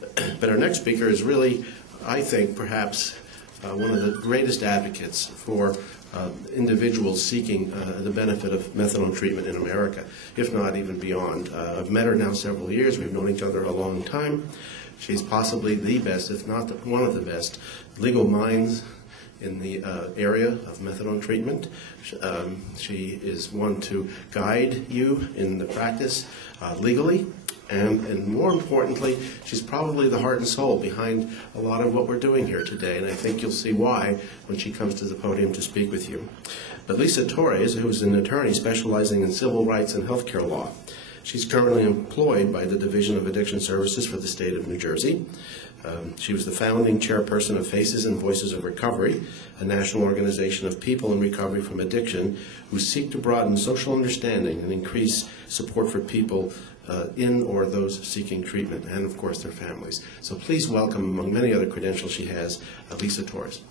But our next speaker is really, I think, perhaps one of the greatest advocates for individuals seeking the benefit of methadone treatment in America, if not even beyond. I've met her now several years. We've known each other a long time. She's possibly the best, if not one of the best, legal minds in the area of methadone treatment. She is one to guide you in the practice legally, and more importantly, she's probably the heart and soul behind a lot of what we're doing here today, and I think you'll see why when she comes to the podium to speak with you. But Lisa Torres, who's an attorney specializing in civil rights and healthcare law, she's currently employed by the Division of Addiction Services for the state of New Jersey. She was the founding chairperson of Faces and Voices of Recovery, a national organization of people in recovery from addiction who seek to broaden social understanding and increase support for people in or those seeking treatment, and of course their families. So please welcome, among many other credentials she has, Lisa Torres.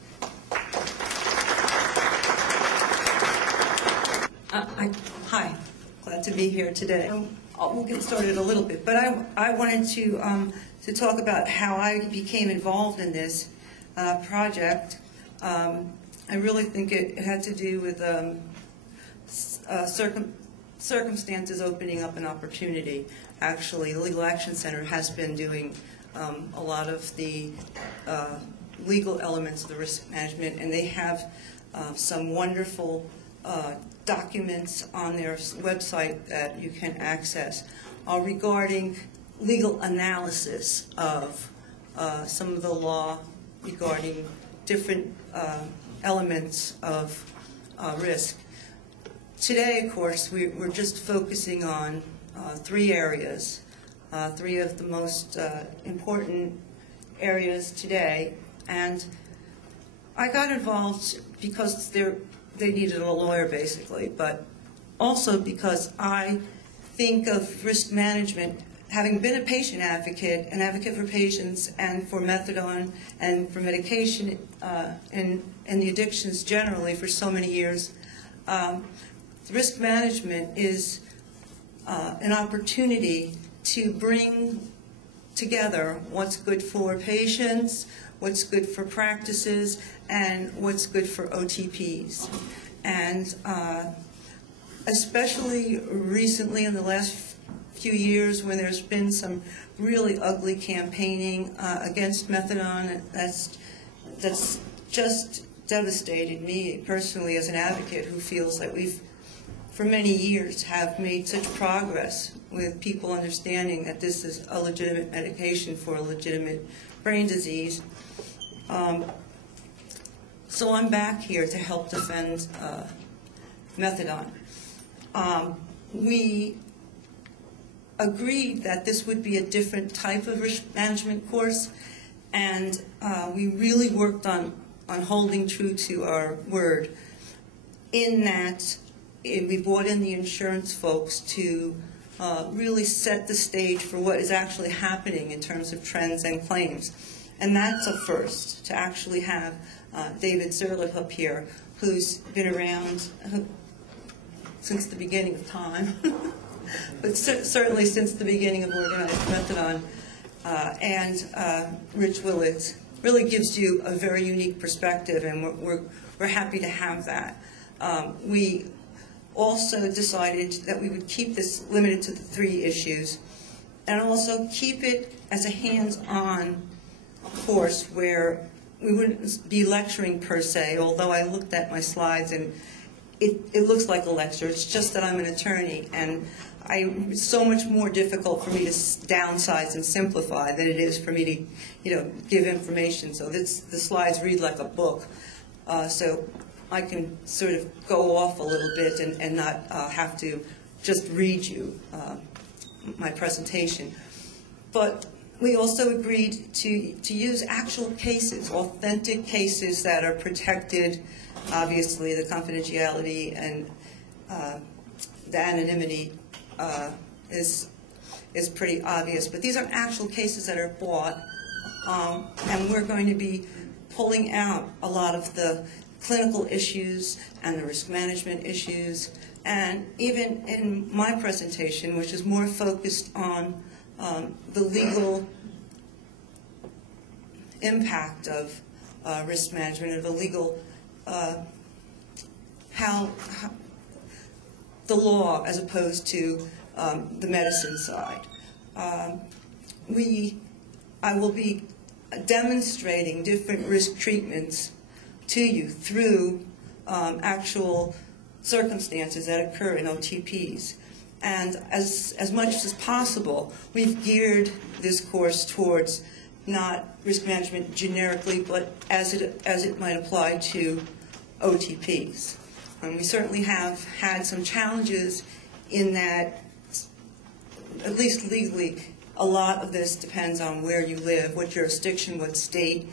Hi, glad to be here today. We'll get started a little bit, but I wanted to talk about how I became involved in this project. I really think it had to do with circumstances opening up an opportunity. Actually, the Legal Action Center has been doing a lot of the legal elements of the risk management, and they have some wonderful documents on their website that you can access regarding legal analysis of some of the law regarding different elements of risk. Today, of course, we're just focusing on three areas, three of the most important areas today. And I got involved because they needed a lawyer, basically, but also because I think of risk management, having been a patient advocate, an advocate for patients and for methadone and for medication and the addictions generally for so many years. Risk management is an opportunity to bring together what's good for patients, what's good for practices, and what's good for OTPs. And especially recently in the last few years when there's been some really ugly campaigning against methadone, that's just devastated me personally as an advocate who feels that we've for many years have made such progress with people understanding that this is a legitimate medication for a legitimate brain disease. So I'm back here to help defend methadone. We agreed that this would be a different type of risk management course, and we really worked on holding true to our word in that we brought in the insurance folks to really set the stage for what is actually happening in terms of trends and claims. And that's a first, to actually have David Zerlich up here, who's been around since the beginning of time, but certainly since the beginning of organized methadone, and Rich Willits really gives you a very unique perspective, and we're happy to have that. We also decided that we would keep this limited to the three issues, and also keep it as a hands-on course where we wouldn't be lecturing per se, although I looked at my slides and it looks like a lecture. It's just that I'm an attorney, and it's so much more difficult for me to downsize and simplify than it is for me to, give information. So the slides read like a book. So I can sort of go off a little bit and not have to just read you my presentation. But we also agreed to use actual cases, authentic cases that are protected. Obviously, the confidentiality and the anonymity is pretty obvious. But these are actual cases that are bought, and we're going to be pulling out a lot of the clinical issues and the risk management issues. And even in my presentation, which is more focused on the legal impact of risk management, of the legal, how the law as opposed to the medicine side. I will be demonstrating different risk treatments to you through actual circumstances that occur in OTPs. And as much as possible, we've geared this course towards not risk management generically, but as it might apply to OTPs. And we certainly have had some challenges in that, at least legally, a lot of this depends on where you live, what jurisdiction, what state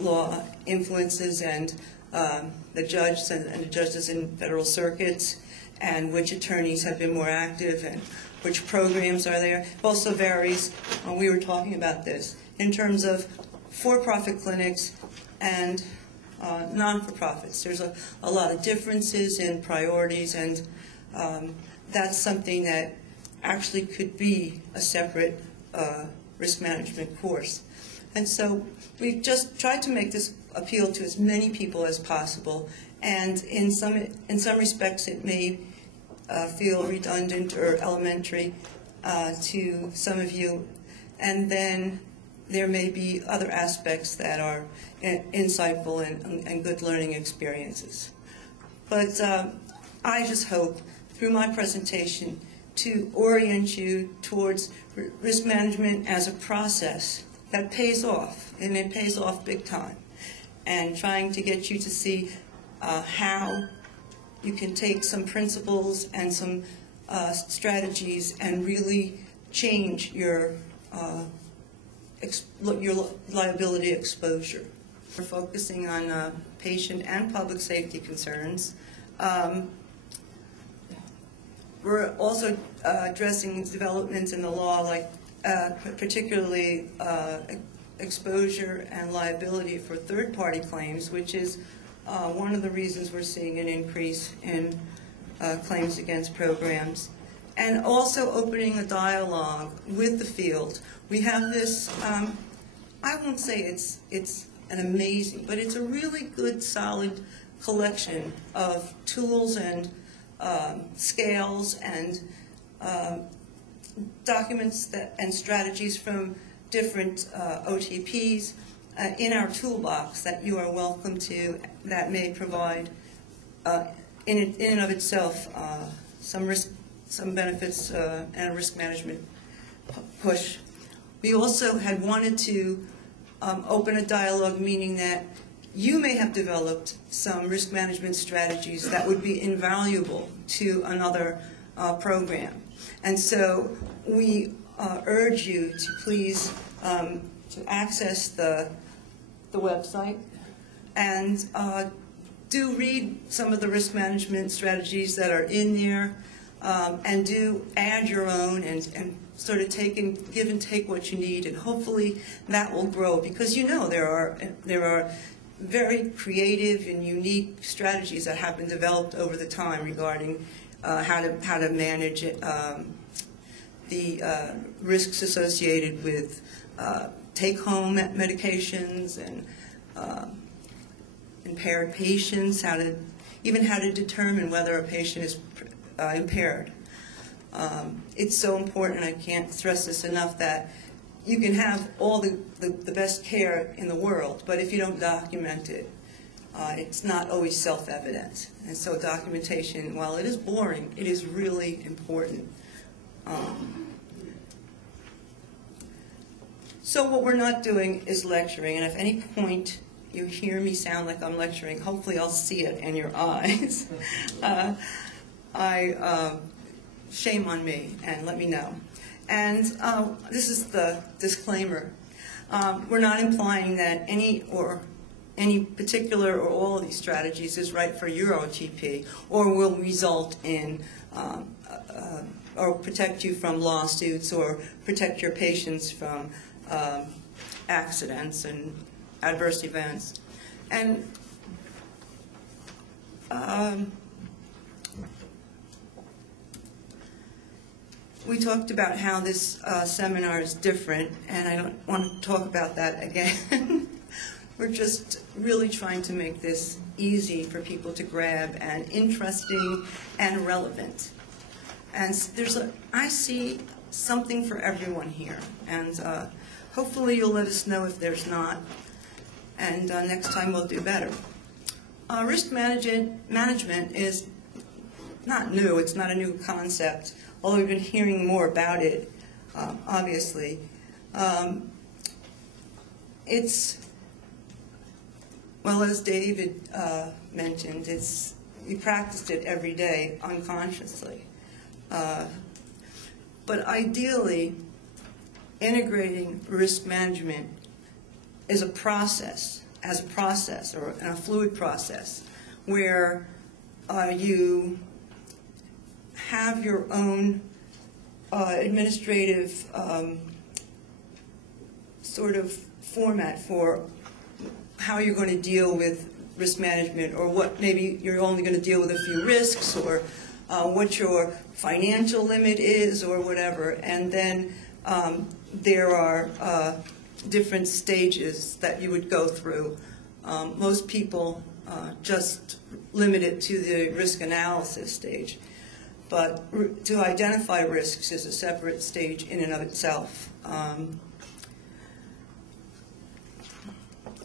law influences, and the judges and the judges in federal circuits, and which attorneys have been more active and which programs are there. It also varies, we were talking about this, in terms of for-profit clinics and non-for-profits. There's a lot of differences in priorities, and that's something that actually could be a separate risk management course. And so we've just tried to make this appeal to as many people as possible, and in some respects it may feel redundant or elementary to some of you, and then there may be other aspects that are insightful and good learning experiences. But I just hope through my presentation to orient you towards risk management as a process that pays off, and it pays off big time, and trying to get you to see how you can take some principles and some strategies and really change your liability exposure. We're focusing on patient and public safety concerns. We're also addressing developments in the law, like particularly exposure and liability for third-party claims, which is one of the reasons we're seeing an increase in claims against programs. And also opening a dialogue with the field. We have this, I won't say it's an amazing, but it's a really good, solid collection of tools and scales and documents and strategies from different OTPs in our toolbox that you are welcome to, that may provide in and of itself some benefits and a risk management push. We also had wanted to open a dialogue, meaning that you may have developed some risk management strategies that would be invaluable to another program. And so we urge you to please to access the website and do read some of the risk management strategies that are in there, and do add your own and sort of give and take what you need, and hopefully that will grow, because you know there are very creative and unique strategies that have been developed over the time regarding how to manage the risks associated with take-home medications and impaired patients, even how to determine whether a patient is impaired. It's so important, and I can't stress this enough, that you can have all the best care in the world, but if you don't document it, it's not always self-evident. And so documentation, while it is boring, it is really important. So what we're not doing is lecturing, and if at any point you hear me sound like I'm lecturing, hopefully I'll see it in your eyes. Shame on me, and let me know. And this is the disclaimer. We're not implying that any particular or all of these strategies is right for your OTP or will result in or protect you from lawsuits or protect your patients from accidents and adverse events. And we talked about how this seminar is different, and I don't want to talk about that again. We're just really trying to make this easy for people to grab and interesting and relevant. And I see something for everyone here, and hopefully you'll let us know if there's not, and next time we'll do better. Risk management is not new. It's not a new concept, although we've been hearing more about it, obviously. Well, as David mentioned, you practiced it every day unconsciously. But ideally, integrating risk management is a process, or a fluid process, where you have your own administrative sort of format for how you're going to deal with risk management, or what maybe you're only going to deal with a few risks, or what your financial limit is, or whatever. And then there are different stages that you would go through. Most people just limit it to the risk analysis stage. But to identify risks is a separate stage in and of itself.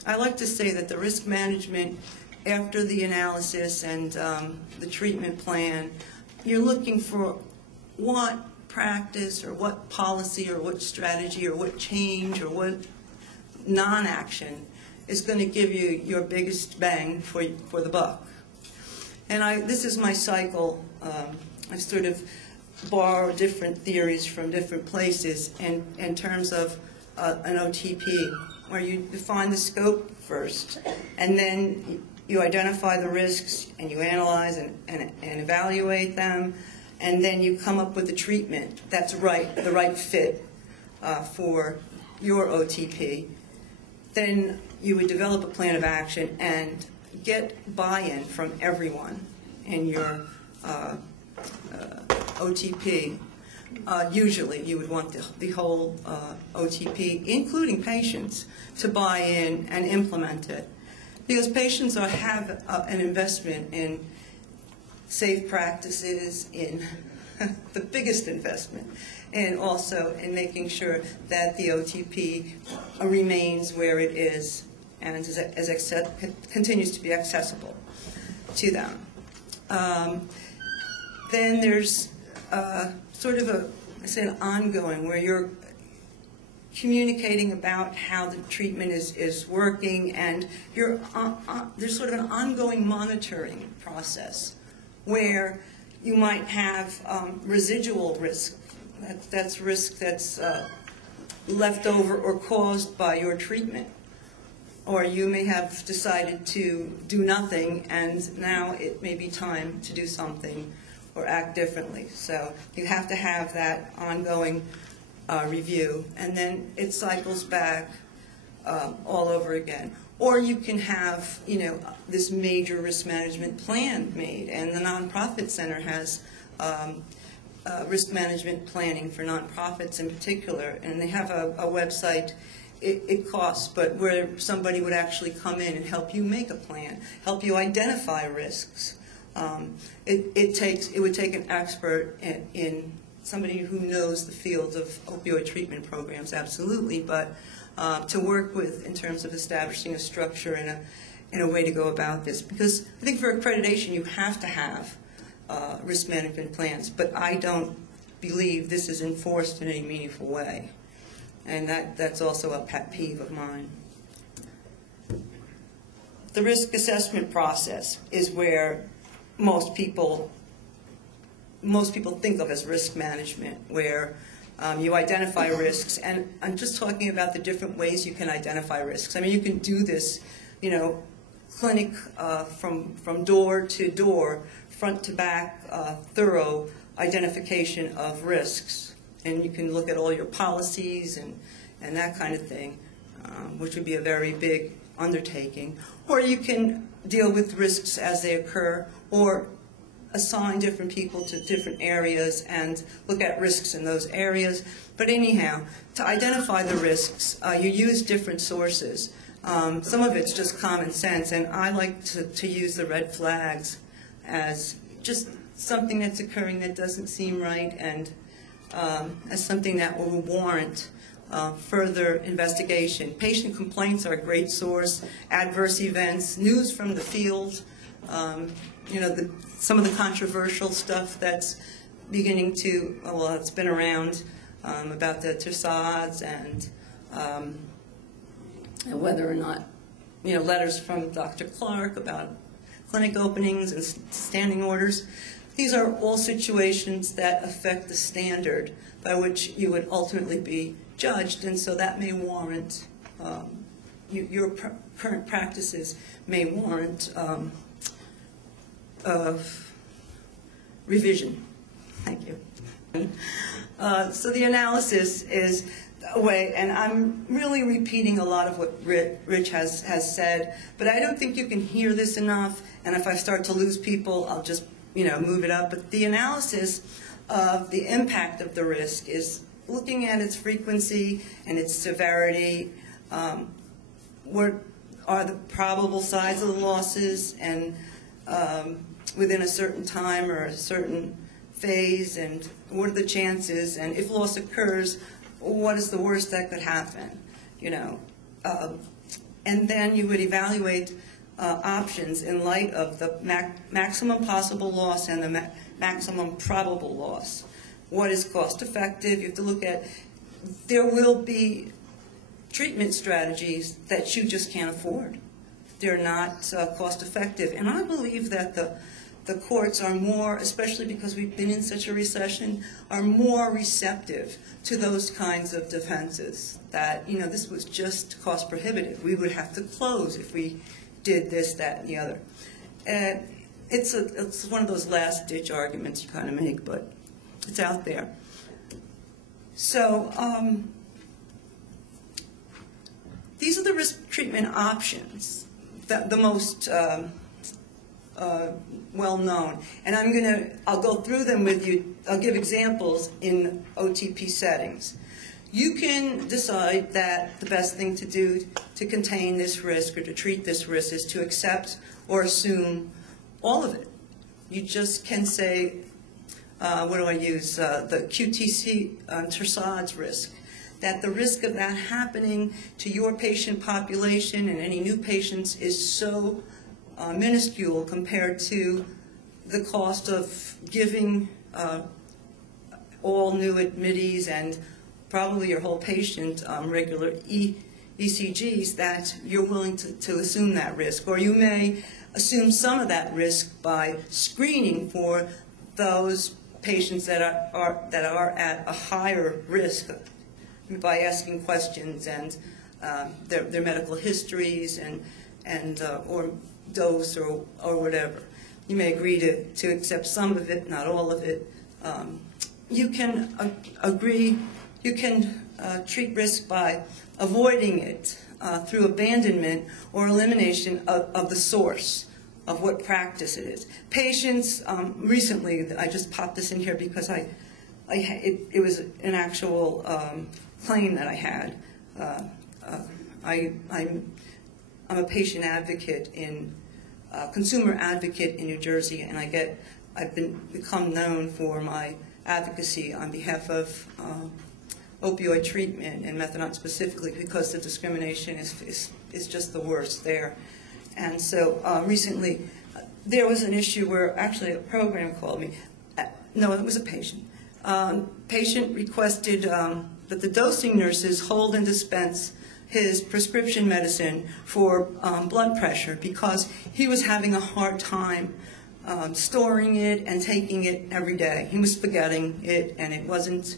I like to say that the risk management, after the analysis and the treatment plan, you're looking for what practice or what policy or what strategy or what change or what non-action is going to give you your biggest bang for the buck. And this is my cycle. I sort of borrow different theories from different places in terms of an OTP, where you define the scope first, and then you identify the risks, and you analyze and evaluate them, and then you come up with a treatment that's the right fit for your OTP. Then you would develop a plan of action and get buy-in from everyone in your OTP. Usually you would want the whole OTP, including patients, to buy in and implement it. Because patients have an investment in safe practices, in the biggest investment, and also in making sure that the OTP remains where it is and continues to be accessible to them. Then there's sort of an ongoing, where you're communicating about how the treatment is working, and there's sort of an ongoing monitoring process where you might have residual risk. That's risk that's left over or caused by your treatment. Or you may have decided to do nothing, and now it may be time to do something or act differently. So you have to have that ongoing review, and then it cycles back all over again. Or you can have, this major risk management plan made, and the Nonprofit Center has risk management planning for nonprofits in particular, and they have a website. It costs, but where somebody would actually come in and help you make a plan, help you identify risks. It would take an expert in somebody who knows the field of opioid treatment programs, absolutely, but to work with in terms of establishing a structure and a way to go about this. Because I think for accreditation you have to have risk management plans, but I don't believe this is enforced in any meaningful way. And that's also a pet peeve of mine. The risk assessment process is where most people think of as risk management, where you identify risks. And I'm just talking about the different ways you can identify risks. I mean, you can do this, clinic from door to door, front to back, thorough identification of risks. And you can look at all your policies and that kind of thing, which would be a very big undertaking. Or you can deal with risks as they occur, or assign different people to different areas and look at risks in those areas. But anyhow, to identify the risks, you use different sources. Some of it's just common sense, and I like to use the red flags as just something that's occurring that doesn't seem right, and as something that will warrant further investigation. Patient complaints are a great source, adverse events, news from the field, some of the controversial stuff that's beginning to, well, it's been around about the torsades and whether or not, letters from Dr. Clark about clinic openings and standing orders. These are all situations that affect the standard by which you would ultimately be judged, and so that may warrant, your current practices may warrant revision. Thank you. So the analysis is a way, and I'm really repeating a lot of what Rich has said, but I don't think you can hear this enough, and if I start to lose people, I'll just move it up. But the analysis of the impact of the risk is looking at its frequency and its severity, what are the probable size of the losses, and within a certain time or a certain phase, and what are the chances, and if loss occurs, what is the worst that could happen, and then you would evaluate options in light of the maximum possible loss and the maximum probable loss. What is cost effective? You have to look at, there will be treatment strategies that you just can't afford. They're not cost effective. And I believe that the courts are more, especially because we've been in such a recession, are more receptive to those kinds of defenses. That, this was just cost prohibitive. We would have to close if we did this, that, and the other. And it's one of those last-ditch arguments you kind of make, but it's out there. So these are the risk treatment options, the most well-known. And I'll go through them with you. I'll give examples in OTP settings. You can decide that the best thing to do to contain this risk or to treat this risk is to accept or assume all of it. You just can say, what do I use, the QTC torsades risk, that the risk of that happening to your patient population and any new patients is so minuscule compared to the cost of giving all new admittees and probably your whole patient regular ECGs, that you're willing to assume that risk. Or you may assume some of that risk by screening for those patients that are at a higher risk by asking questions and their medical histories and or dose or whatever. You may agree to accept some of it, not all of it. You can agree. You can treat risk by avoiding it through abandonment or elimination of the source of what practice it is. Patients, recently, I just popped this in here because it was an actual claim that I had. I'm a patient advocate consumer advocate in New Jersey, and I've become known for my advocacy on behalf of opioid treatment and methadone specifically, because the discrimination is just the worst there. And so recently there was an issue where actually a program called me. No, it was a patient. Patient requested that the dosing nurses hold and dispense his prescription medicine for blood pressure because he was having a hard time storing it and taking it every day. He was spaghetting it, and it wasn't,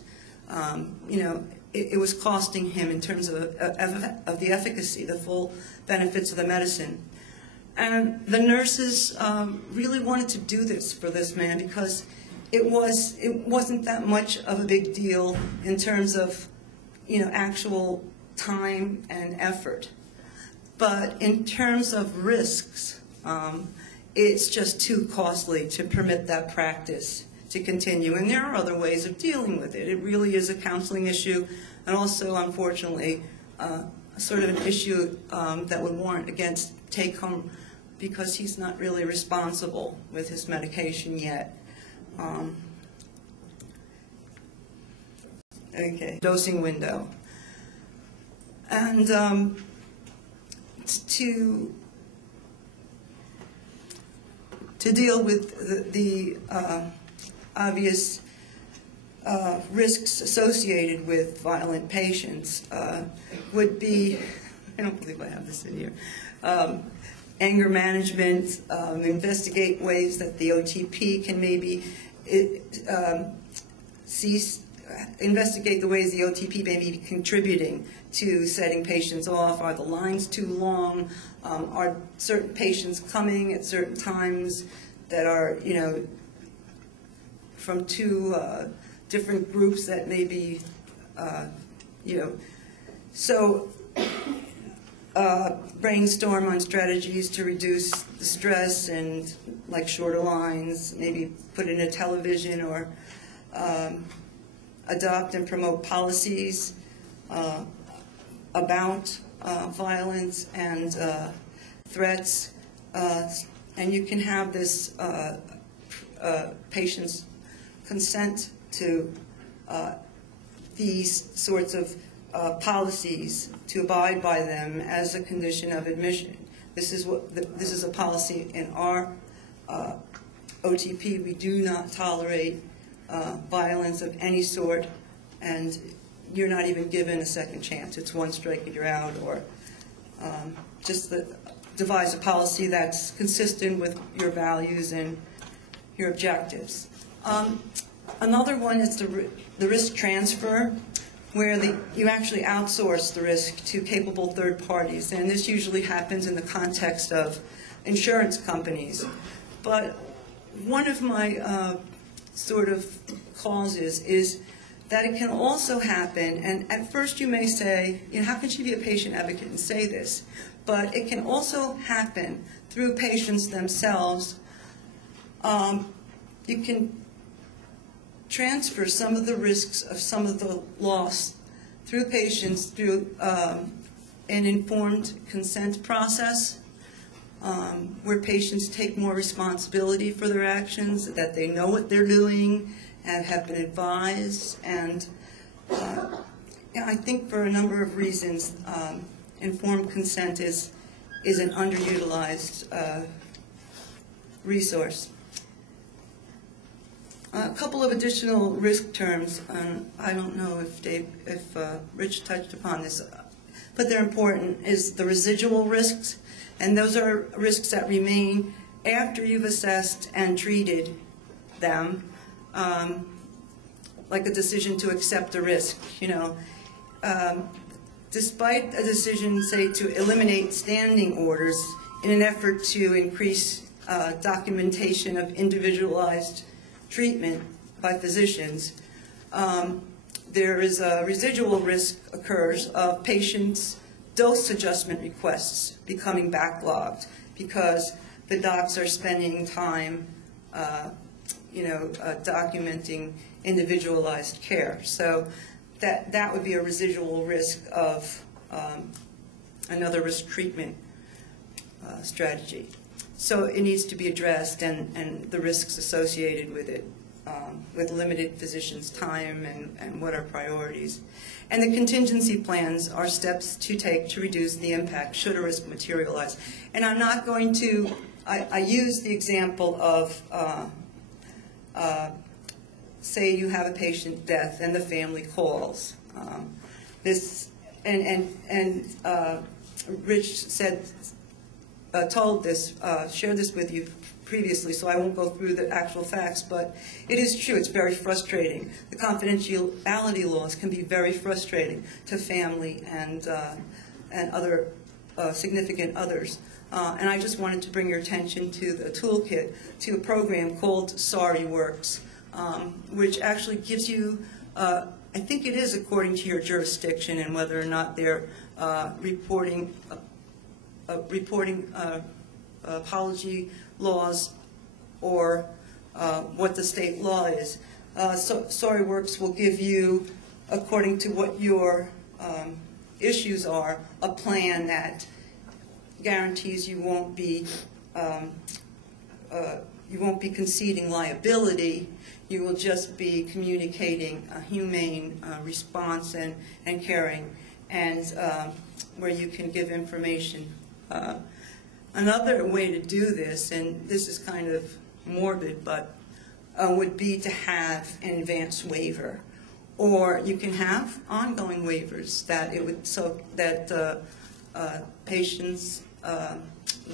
it was costing him in terms of the efficacy, the full benefits of the medicine. And the nurses really wanted to do this for this man because it wasn't that much of a big deal in terms of, actual time and effort. But in terms of risks, it's just too costly to permit that practice to continue. And there are other ways of dealing with it. It really is a counseling issue, and also, unfortunately, sort of an issue that would warrant against take-home, because he's not really responsible with his medication yet. Okay, dosing window. And to deal with the obvious risks associated with violent patients would be, I don't believe I have this in here, anger management, investigate ways that the OTP can maybe investigate the ways the OTP may be contributing to setting patients off. Are the lines too long? Are certain patients coming at certain times that are, you know, from two different groups that may be, you know, so brainstorm on strategies to reduce the stress, and like shorter lines, maybe put in a television, or adopt and promote policies about violence and threats, and you can have this patient's consent to these sorts of policies, to abide by them as a condition of admission. This is a policy in our OTP. We do not tolerate violence of any sort, and you're not even given a second chance. It's one strike and you're out, or just devise a policy that's consistent with your values and your objectives. Another one is the risk transfer, where you actually outsource the risk to capable third parties, and this usually happens in the context of insurance companies. But one of my sort of causes is that it can also happen, and at first you may say, you know, how can she be a patient advocate and say this? But it can also happen through patients themselves. You can transfer some of the risks of some of the loss through patients through an informed consent process, where patients take more responsibility for their actions, that they know what they're doing and have been advised. And yeah, I think for a number of reasons, informed consent is an underutilized resource. A couple of additional risk terms. I don't know if Rich touched upon this, but they're important, is the residual risks. And those are risks that remain after you've assessed and treated them, like a decision to accept a risk. You know, despite a decision, say, to eliminate standing orders in an effort to increase documentation of individualized treatment by physicians, there is a residual risk occurs of patients' dose adjustment requests becoming backlogged because the docs are spending time, documenting individualized care. So that would be a residual risk of another risk treatment strategy. So it needs to be addressed, and the risks associated with it, with limited physicians' time and what are priorities. And the contingency plans are steps to take to reduce the impact should a risk materialize. And I'm not going to, I use the example of, say you have a patient death and the family calls. Rich said, shared this with you previously, so I won't go through the actual facts, but it is true, it's very frustrating. The confidentiality laws can be very frustrating to family and other significant others. And I just wanted to bring your attention to the toolkit, to a program called Sorry Works, which actually gives you, I think it is according to your jurisdiction and whether or not they're reporting apology laws or what the state law is. SorryWorks will give you, according to what your issues are, a plan that guarantees you won't be conceding liability. You will just be communicating a humane response and caring, and where you can give information. Another way to do this, and this is kind of morbid, but would be to have an advance waiver, or you can have ongoing waivers that it would so that patients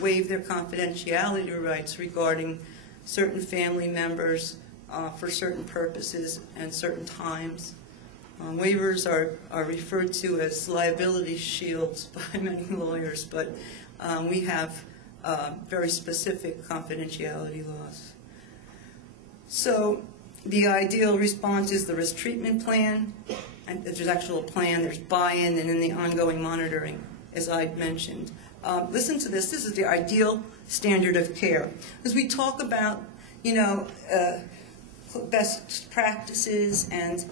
waive their confidentiality rights regarding certain family members for certain purposes and certain times. Waivers are referred to as liability shields by many lawyers, but we have very specific confidentiality laws. So the ideal response is the risk treatment plan, and there's actually a plan, there's buy-in, and then the ongoing monitoring, as I mentioned. Listen to this. This is the ideal standard of care. As we talk about, best practices and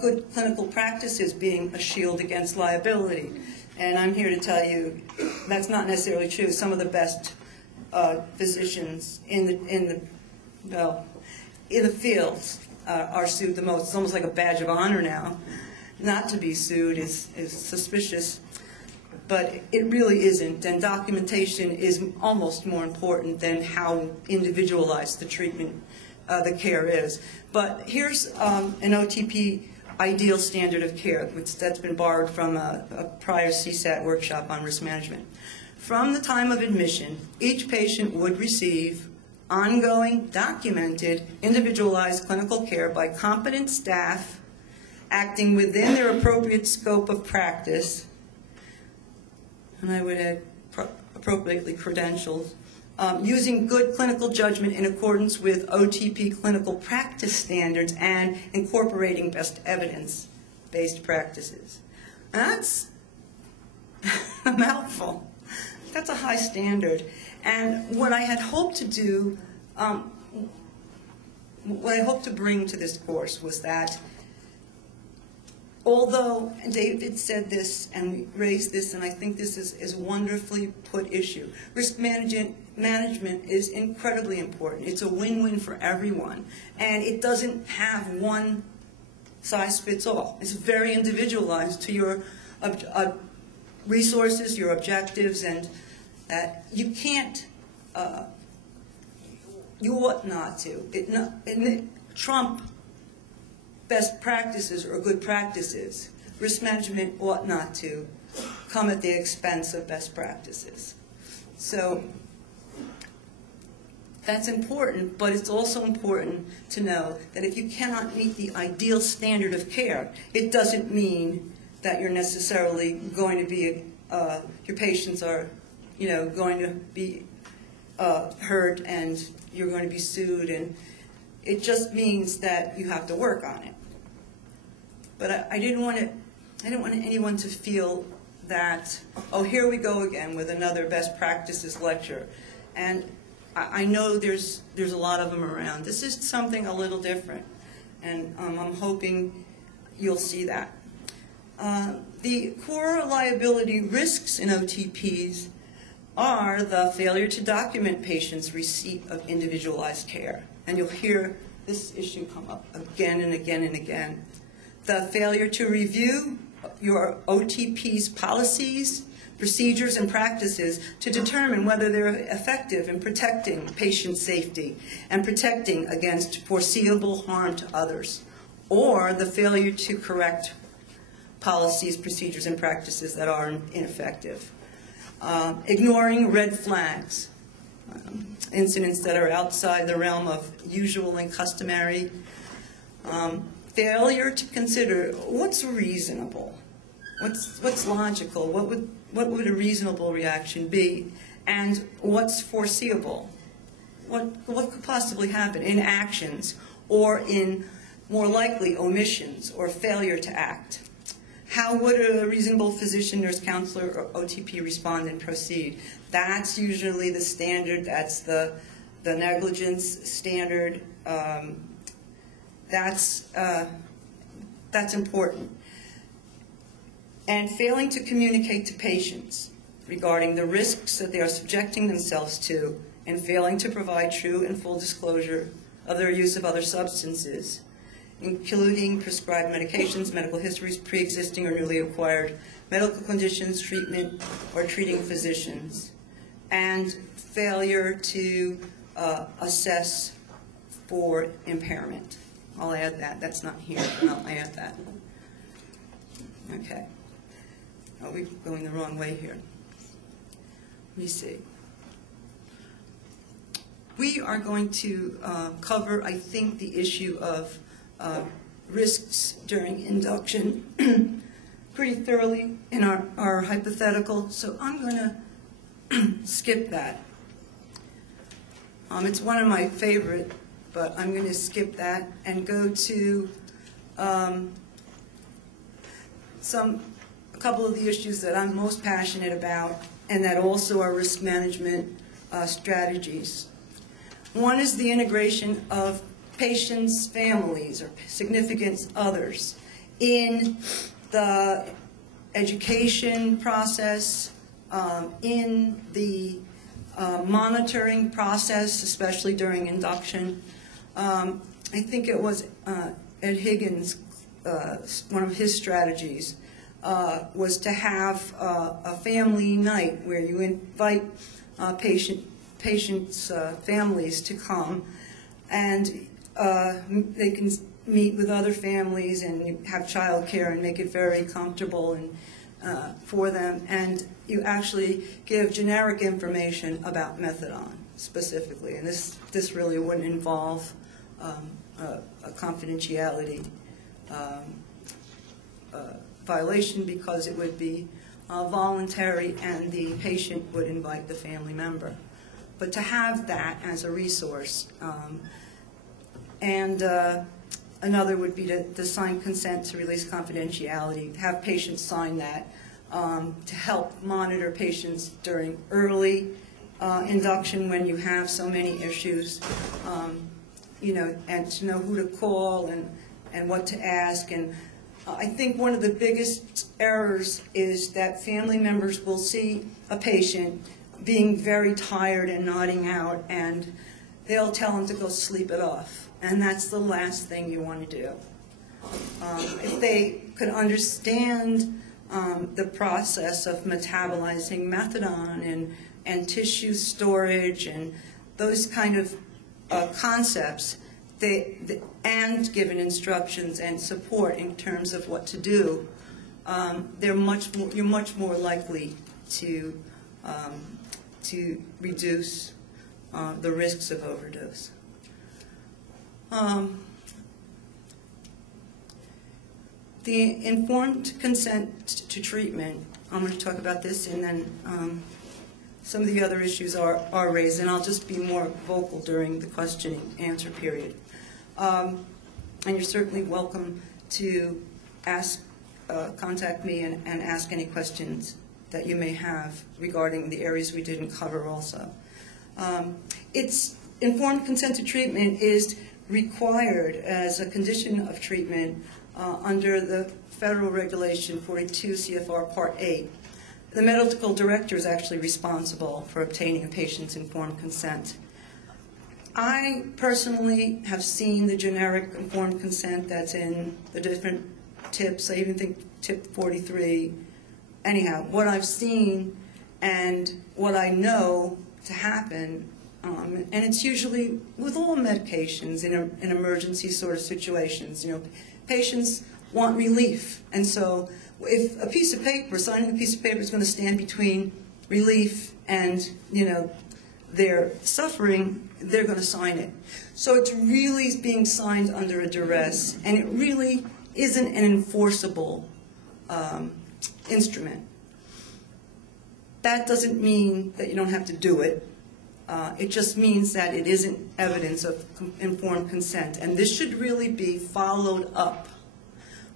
good clinical practices being a shield against liability. And I'm here to tell you that's not necessarily true. Some of the best physicians in the field are sued the most. It's almost like a badge of honor now. Not to be sued is suspicious, but it really isn't. And documentation is almost more important than how individualized the treatment, the care is. But here's an OTP ideal standard of care, that's been borrowed from a prior CSAT workshop on risk management. From the time of admission, each patient would receive ongoing, documented, individualized clinical care by competent staff acting within their appropriate scope of practice, and I would add appropriately credentialed, using good clinical judgment in accordance with OTP clinical practice standards and incorporating best evidence-based practices. And that's a mouthful. That's a high standard. And what I had hoped to do, what I hoped to bring to this course was that although David said this and we raised this, and I think this is a wonderfully put issue, risk management is incredibly important. It's a win-win for everyone. And it doesn't have one size fits all. It's very individualized to your resources, your objectives, and that you can't, you ought not to. Trump best practices or good practices. Risk management ought not to come at the expense of best practices. So that's important, but it's also important to know that if you cannot meet the ideal standard of care, it doesn't mean that you're necessarily going to be, your patients are, going to be hurt and you're going to be sued, and it just means that you have to work on it. But I didn't want anyone to feel that, oh, here we go again with another best practices lecture. And I know there's a lot of them around. This is something a little different, and I'm hoping you'll see that. The core liability risks in OTPs are the failure to document patients' receipt of individualized care. And you'll hear this issue come up again and again and again. The failure to review your OTP's policies, procedures, and practices to determine whether they're effective in protecting patient safety and protecting against foreseeable harm to others, or the failure to correct policies, procedures, and practices that are ineffective. Ignoring red flags, incidents that are outside the realm of usual and customary. Failure to consider what's reasonable, what's logical, what would a reasonable reaction be, and what's foreseeable, what could possibly happen in actions or in more likely omissions or failure to act. How would a reasonable physician, nurse, counselor, or OTP respond and proceed? That's usually the standard. That's the negligence standard. That's important. And failing to communicate to patients regarding the risks that they are subjecting themselves to, and failing to provide true and full disclosure of their use of other substances, including prescribed medications, medical histories, pre-existing or newly acquired medical conditions, treatment, or treating physicians, and failure to assess for impairment. I'll add that. That's not here, but I'll add that. Okay. Oh, we're going the wrong way here. Let me see. We are going to cover, I think, the issue of risks during induction pretty thoroughly in our hypothetical, so I'm going to skip that. It's one of my favorite, but I'm going to skip that and go to a couple of the issues that I'm most passionate about and that also are risk management strategies. One is the integration of patients' families or significant others in the education process, in the monitoring process, especially during induction. I think it was Ed Higgins, one of his strategies was to have a family night where you invite patients' families to come, and they can meet with other families and have child care and make it very comfortable and for them. And you actually give generic information about methadone specifically, and this really wouldn't involve a confidentiality violation because it would be voluntary and the patient would invite the family member. But to have that as a resource, and another would be to sign consent to release confidentiality, have patients sign that to help monitor patients during early induction when you have so many issues, you know, and to know who to call and what to ask. And I think one of the biggest errors is that family members will see a patient being very tired and nodding out, and they'll tell them to go sleep it off. And that's the last thing you want to do. If they could understand the process of metabolizing methadone and tissue storage and those kind of concepts, and given instructions and support in terms of what to do, you're much more likely to reduce the risks of overdose. The informed consent to treatment, I'm going to talk about this, and then some of the other issues are raised, and I'll just be more vocal during the questioning answer period. And you're certainly welcome to contact me and ask any questions that you may have regarding the areas we didn't cover also. It's informed consent to treatment is required as a condition of treatment under the federal regulation 42 CFR Part 8. The medical director is actually responsible for obtaining a patient's informed consent. I personally have seen the generic informed consent that's in the different tips. I even think tip 43. Anyhow, what I've seen and what I know to happen, and it's usually with all medications in emergency sort of situations. You know, patients want relief, and so if a piece of paper, signing a piece of paper is going to stand between relief and, you know, their suffering, they're going to sign it. So it's really being signed under a duress, and it really isn't an enforceable instrument. That doesn't mean that you don't have to do it. It just means that it isn't evidence of informed consent. And this should really be followed up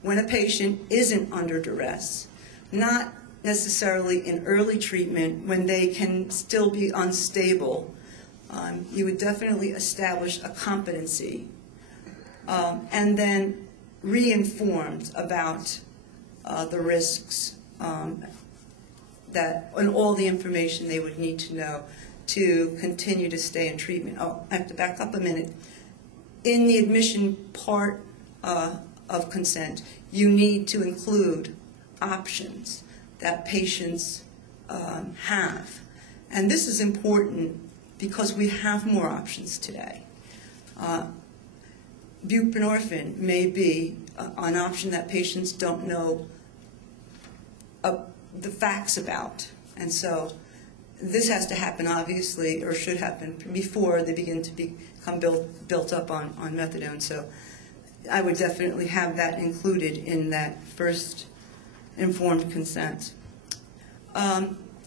when a patient isn't under duress, not necessarily in early treatment when they can still be unstable. You would definitely establish a competency and then re-informed about the risks and all the information they would need to know to continue to stay in treatment. Oh, I have to back up a minute. In the admission part of consent, you need to include options that patients have. And this is important because we have more options today. Buprenorphine may be an option that patients don't know the facts about. And so this has to happen, obviously, or should happen before they begin to become built up on methadone. So I would definitely have that included in that first informed consent.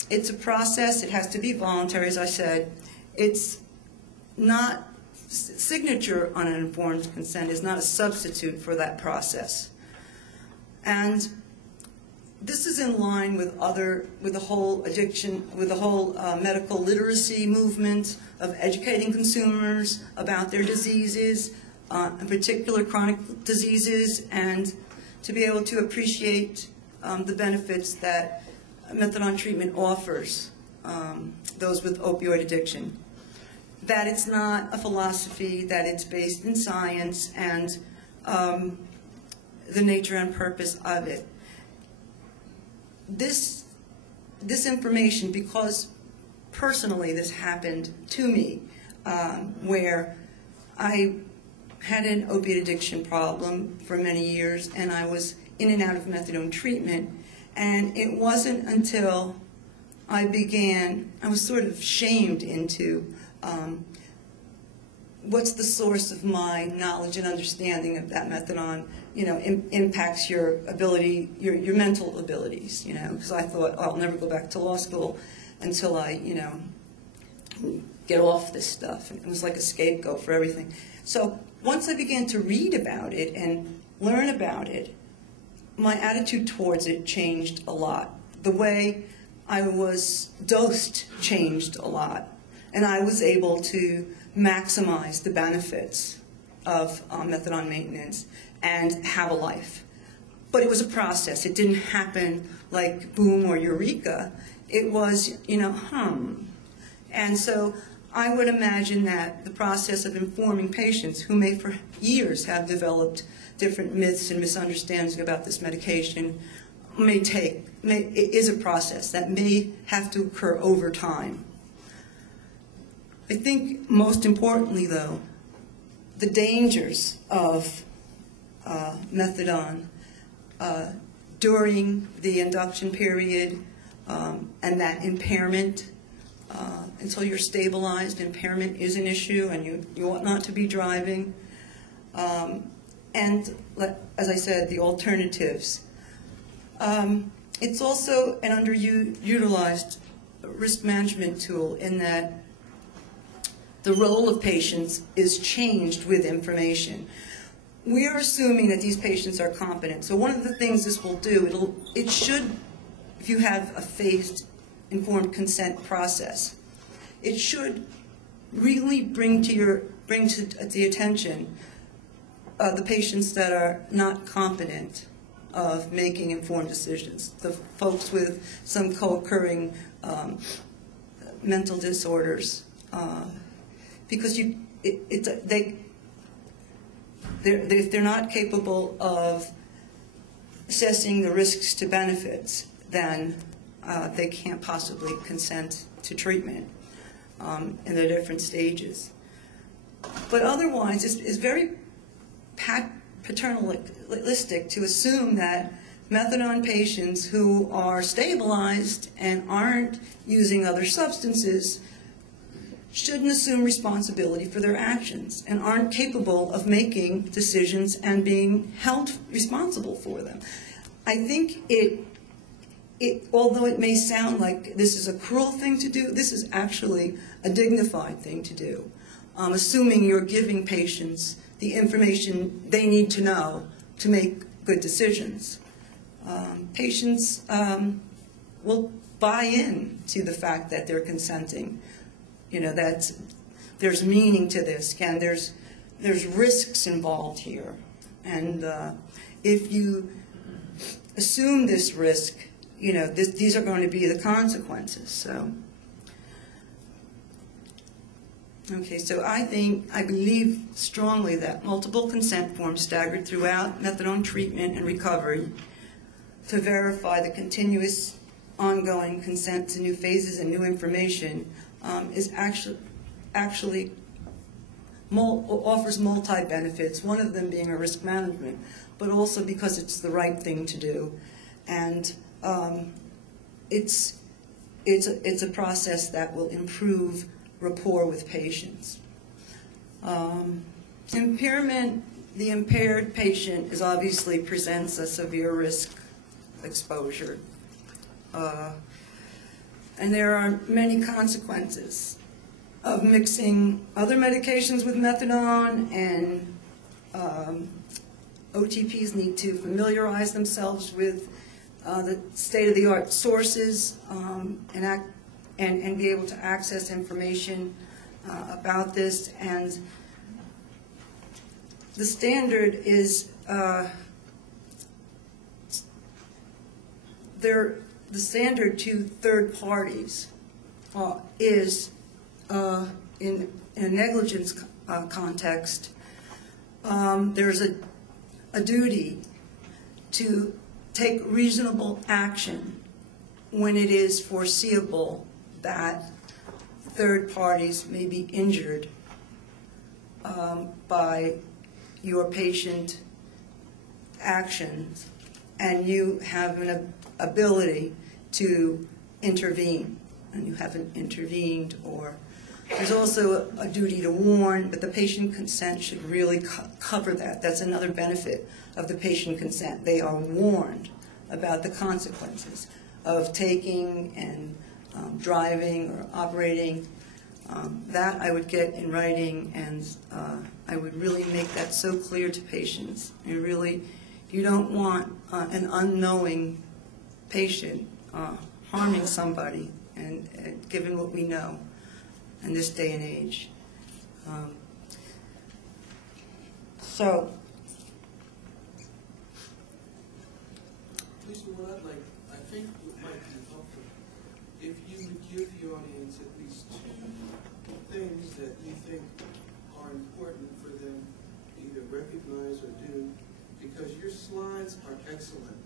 It's a process. It has to be voluntary, as I said. It's not, signature on an informed consent is not a substitute for that process. And this is in line with the whole medical literacy movement of educating consumers about their diseases, in particular chronic diseases, and to be able to appreciate the benefits that methadone treatment offers those with opioid addiction. That it's not a philosophy, that it's based in science and the nature and purpose of it. This information, because personally this happened to me, where I had an opiate addiction problem for many years, and I was in and out of methadone treatment, and it wasn't until I was sort of shamed into what's the source of my knowledge and understanding of that methadone, impacts your ability, your mental abilities, because I thought, oh, I'll never go back to law school until I, get off this stuff. And it was like a scapegoat for everything. So once I began to read about it and learn about it, my attitude towards it changed a lot. The way I was dosed changed a lot. And I was able to maximize the benefits of methadone maintenance and have a life. But it was a process. It didn't happen like boom or eureka. It was, And so I would imagine that the process of informing patients who may for years have developed different myths and misunderstandings about this medication is a process that may have to occur over time. I think most importantly, though, the dangers of methadone during the induction period and that impairment, until you're stabilized, impairment is an issue and you ought not to be driving. And as I said, the alternatives. It's also an underutilized risk management tool in that the role of patients is changed with information. We are assuming that these patients are competent. So one of the things this will do, it should, if you have a phased informed consent process, it should really bring to the attention the patients that are not competent of making informed decisions, the folks with some co-occurring mental disorders, because if they're not capable of assessing the risks to benefits, then they can't possibly consent to treatment in the different stages. But otherwise, it's very paternalistic to assume that methadone patients who are stabilized and aren't using other substances shouldn't assume responsibility for their actions and aren't capable of making decisions and being held responsible for them. I think although it may sound like this is a cruel thing to do, this is actually a dignified thing to do, assuming you're giving patients the information they need to know to make good decisions. Patients will buy in to the fact that they're consenting, that there's meaning to this, and there's risks involved here. And if you assume this risk, these are going to be the consequences. So, okay, so I believe strongly that multiple consent forms staggered throughout methadone treatment and recovery to verify the continuous ongoing consent to new phases and new information is actually offers multi-benefits, one of them being a risk management, but also because it's the right thing to do. And it's a process that will improve rapport with patients. Impairment, the impaired patient obviously presents a severe risk exposure. And there are many consequences of mixing other medications with methadone, and OTPs need to familiarize themselves with the state-of-the-art sources and be able to access information about this. And the standard is the standard to third parties is in a negligence context. There's a duty to take reasonable action when it is foreseeable that third parties may be injured by your patient actions, and you have an ability to intervene, and you haven't intervened. Or there's also a duty to warn, but the patient consent should really cover that. That's another benefit of the patient consent. They are warned about the consequences of taking and driving or operating. That I would get in writing, and I would really make that so clear to patients. You don't want an unknowing patient harming somebody, and given what we know in this day and age. So, Lisa, I think it might be helpful if you would give the audience at least two things that you think are important for them to either recognize or do, because your slides are excellent.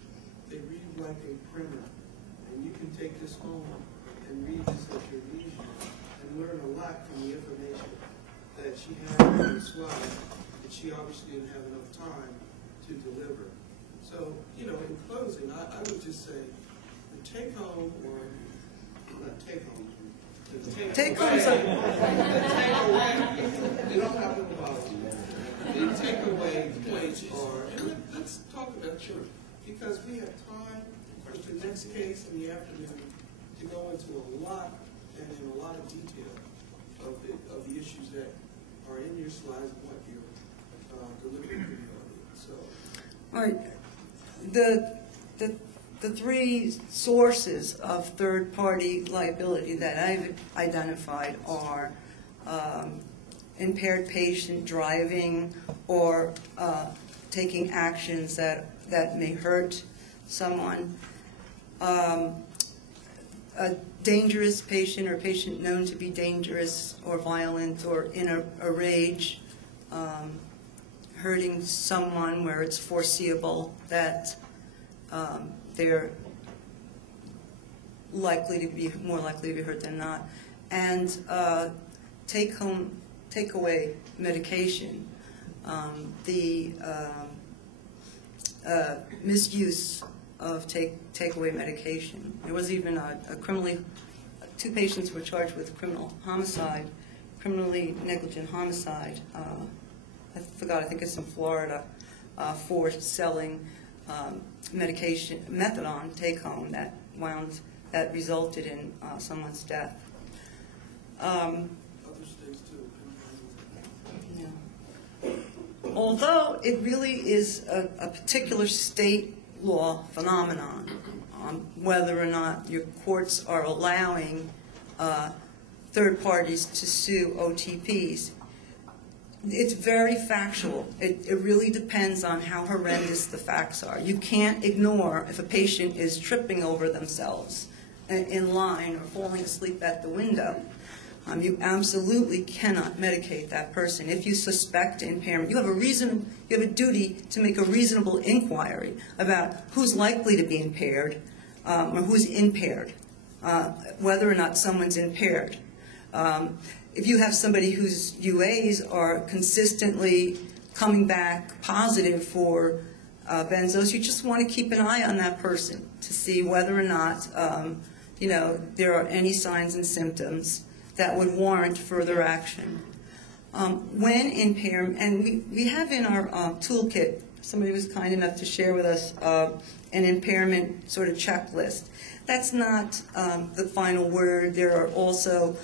They read like a primer, and you can take this home and read this at your leisure and learn a lot from the information that she had on the slide that she obviously didn't have enough time to deliver. So, in closing, I would just say the take-home, or not take-home, the take-away, you don't have to apologize. The takeaway points are, and let's talk about children, because we have time with the next case in the afternoon to go into a lot and in a lot of detail of the issues that are in your slides and what you're delivering to the audience. So, all right. The three sources of third-party liability that I've identified are impaired patient driving, or taking actions that may hurt someone, a dangerous patient or patient known to be dangerous or violent or in a rage, hurting someone where it's foreseeable that they're more likely to be hurt than not, and take-away medication, the misuse of take-away medication. There was even two patients were charged with criminally negligent homicide. I forgot, I think it's in Florida, for selling medication, methadone, take-home, that resulted in someone's death. other states too. Yeah. although it really is a particular state law phenomenon, whether or not your courts are allowing third parties to sue OTPs, it's very factual. It really depends on how horrendous the facts are. You can't ignore if a patient is tripping over themselves in line or falling asleep at the window. You absolutely cannot medicate that person. If you suspect impairment, you have a duty to make a reasonable inquiry about who's likely to be impaired or who's impaired, whether or not someone's impaired. If you have somebody whose UAs are consistently coming back positive for benzos, you just want to keep an eye on that person to see whether or not there are any signs and symptoms that would warrant further action. When impairment, and we have in our toolkit, somebody was kind enough to share with us an impairment sort of checklist. That's not the final word. There are also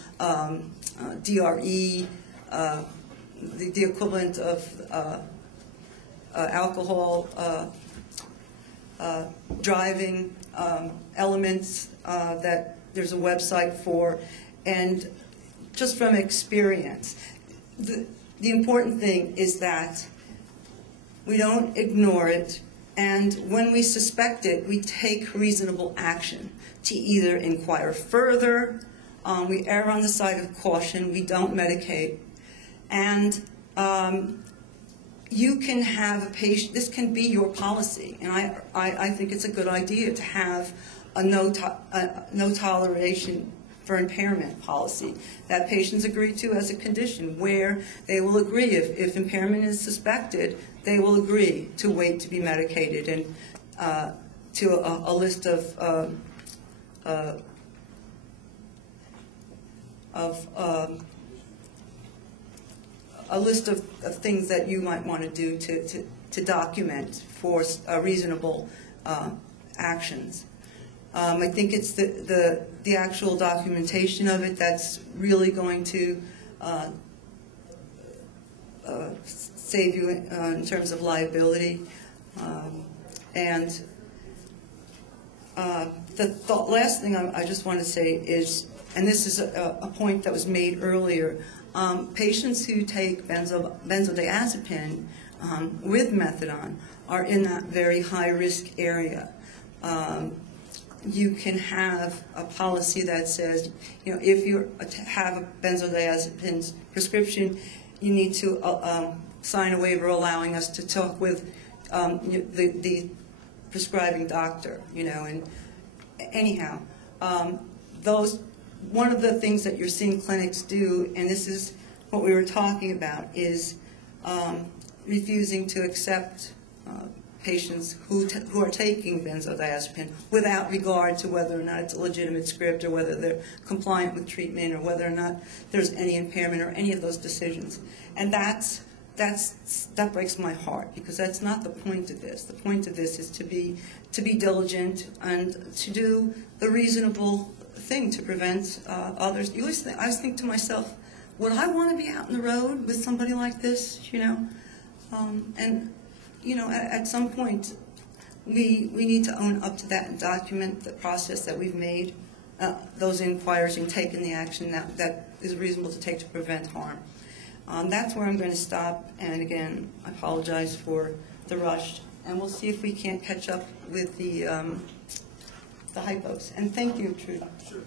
DRE, the equivalent of alcohol driving elements that there's a website for. And just from experience, the important thing is that we don't ignore it, and when we suspect it, we take reasonable action to either inquire further, we err on the side of caution, we don't medicate, and you can have a patient, this can be your policy, and I think it's a good idea to have a no toleration for impairment policy that patients agree to as a condition, where they will agree if impairment is suspected, they will agree to wait to be medicated and to a list of things that you might want to do to document for reasonable actions. I think it's the actual documentation of it that's really going to save you in terms of liability. And the last thing I just want to say is, and this is a point that was made earlier, patients who take benzodiazepine with methadone are in that very high-risk area. You can have a policy that says, if you have a benzodiazepine prescription, you need to sign a waiver allowing us to talk with the prescribing doctor, and anyhow, one of the things that you're seeing clinics do, and this is what we were talking about, is refusing to accept patients who are taking benzodiazepine without regard to whether or not it's a legitimate script or whether they're compliant with treatment or whether or not there's any impairment or any of those decisions. And that breaks my heart, because that's not the point of this. The point of this is to be diligent and to do the reasonable thing to prevent others. I always think to myself, would I want to be out on the road with somebody like this, at some point, we need to own up to that and document the process that we've made, those inquiries, and taken the action that is reasonable to take to prevent harm. That's where I'm going to stop, and again, I apologize for the rush, and we'll see if we can't catch up with the hypos. And thank you, Trudy. Sure.